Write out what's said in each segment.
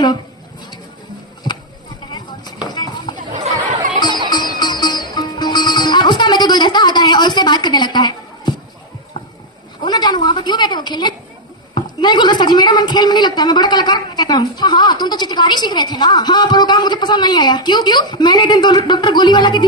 ये लो। अब उसका में तो गुलदस्ता आता है और उससे बात करने लगता है। वो ना जानू वहाँ पर क्यों बैठे हो खेलने? नहीं गुलदस्ता जी, मेरा मन खेल में नहीं लगता, मैं बड़ा कलाकार बनना चाहता हूँ। हाँ, तुम तो चित्रकारी सीख रहे थे ना। हाँ, पर वो काम मुझे पसंद नहीं आया। क्यों क्यों? मैंने एक दिन डॉक्टर गोलीवाला की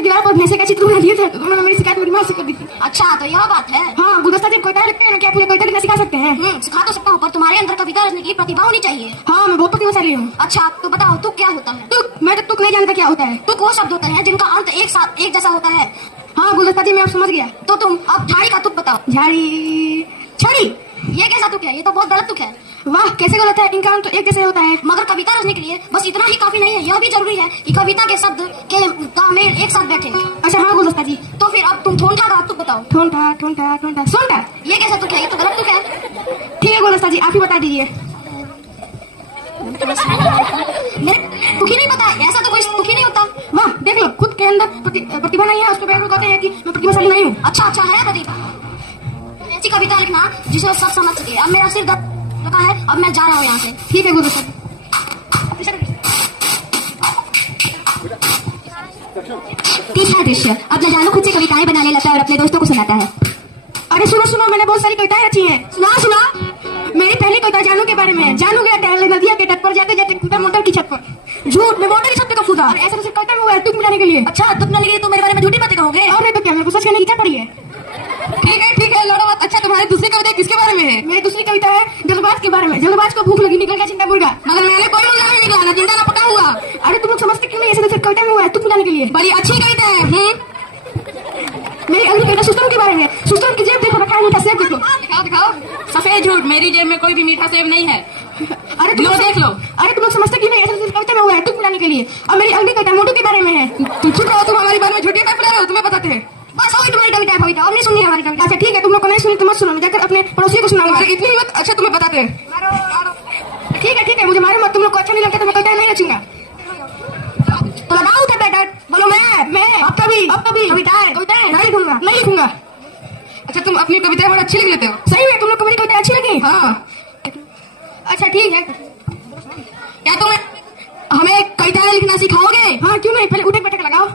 दीवार पर भैंसे का चित्र बना दिया था, तो उन्होंने मेरी शिकायत मेरी माँ से कर दी थी। अच्छा, तो यह बात है। हाँ गुलदस्ता जी, कविता लिखते हैं ना, क्या पूरे कविता लिखना सिखा सकते हैं? सिखा तो सकता हूँ, पर तुम्हारे अंदर कविता रचने की प्रतिभा होनी चाहिए। हाँ, मैं बहुत प्रतिभाशाली हूँ। अच्छा, तो बताओ तुक क्या होता है? मैं तो तुक नहीं जानता क्या होता है। तुक वो शब्द होते हैं जिनका अंत एक जैसा होता है। हाँ गुलदस्ता जी, मैं अब समझ गया। तो तुम अब झाड़ी का तुक बताओ। झाड़ी छड़ी, ये कैसा तुक है? ये तो बहुत गलत तुक है। वाह कैसे गलत है, इनका तो एक जैसे होता है। मगर कविता रचने के लिए बस इतना ही काफी नहीं है, यह भी जरूरी है कि कविता के शब्द के मेल एक साथ बैठे। अच्छा हाँ गुलदस्ता जी। तो फिर अब तुम ठोंठा का तुक बताओ। ठोंठा ठोंठा ठोंठा सोंठा, ये कैसा तुक है? ये तो गलत तुक है। ठीक है गुलदस्ता जी, आप ही बता दीजिए। तुक ही नहीं पता, ऐसा तो कोई तुक ही नहीं होता। वाह देख लो, खुद के अंदर प्रतिभा नहीं है, उसको बैठ कहते हैं कि मैं प्रतिभाशाली नहीं हूँ। अच्छा अच्छा है प्रतिभा। ऐसी कविता लिखना जिसे सब समझ सके। अब मेरा सिर दर्द लगा है, अब मैं जा रहा हूँ यहाँ से। ठीक है गुलदस्ता जी। तीसरा दृश्य, अब न जानो खुद से कविताएं बनाने लगता है और अपने दोस्तों को सुनाता है। अरे सुनो सुनो, मैंने बहुत सारी कविताएं रची हैं। सुना सुना। मेरी पहली कविता जानू के बारे में है। जानू गया टहलने नदिया के तट पर, जाते जाते कूदा मोटर की छत पर। झूठ, मैं मोटर की छत पे कब कूदा? ऐसा तो सिर्फ कविता में हुआ है, तुक मिलाने के लिए। अच्छा, तुम लगे तो मेरे बारे में झूठी बातें कहोगे? और नहीं तो क्या, मेरे को सच कहने की क्या पड़ी है? ठीक है लड़ो मत। अच्छा, तुम्हारी दूसरी कविता किसके बारे में है? मेरी दूसरी कविता है जल्दबाज के बारे में। जल्दबाज को भूख लगी, निकल गया चिंता मुर्गा। मगर मैंने कोई मुर्गा नहीं निकला, ना जिंदा ना पका हुआ। अरे तुम लोग समझते क्यों नहीं? ऐसे तो सिर्फ कविता में हुआ है, तुक मिलाने के लिए। बड़ी अच्छी कविता है। मेरी अगली कविता सुस्तम के बारे में। सुस्तम की जेब देखो, रखा है मीठा सेब, देखो। दिखाओ दिखाओ। सफेद झूठ, मेरी जेब में कोई भी मीठा सेब नहीं है। अरे तुम देख लो। अरे तुम लोग समझते क्यों नहीं? ऐसे तो सिर्फ कविता में हुआ है, तुक मिलाने के लिए। और मेरी अगली कविता मोटू के बारे में है। तुम चुप रहो, तुम हमारे बारे में झूठी टाइप रहे हो, तुम्हें बताते हैं। बस वही तुम्हारी कविता है कविता, और नहीं सुननी हमारी कविता। अच्छा ठीक है, तुम लोग को नहीं सुनी तो मत सुनो, मैं जाकर अपने पड़ोसी को सुनाऊंगा। इतनी हिम्मत? अच्छा तुम्हें बताते हैं। ठीक है, मुझे मारो मत। तुम लोग को अच्छा नहीं लगता तो मैं कविता नहीं रचूंगा। तो लगाओ थे बेटा, बोलो मैं अब कभी कविताएं नहीं लिखूंगा। अच्छा, तुम अपनी कविताएं बड़ी अच्छी लिख लेते हो। सही में तुम लोग को मेरी कविता अच्छी लगी? हाँ। अच्छा ठीक है। क्या तुम हमें कविताएं लिखना सिखाओगे? हाँ क्यों नहीं, पहले उठक बैठक लगाओ।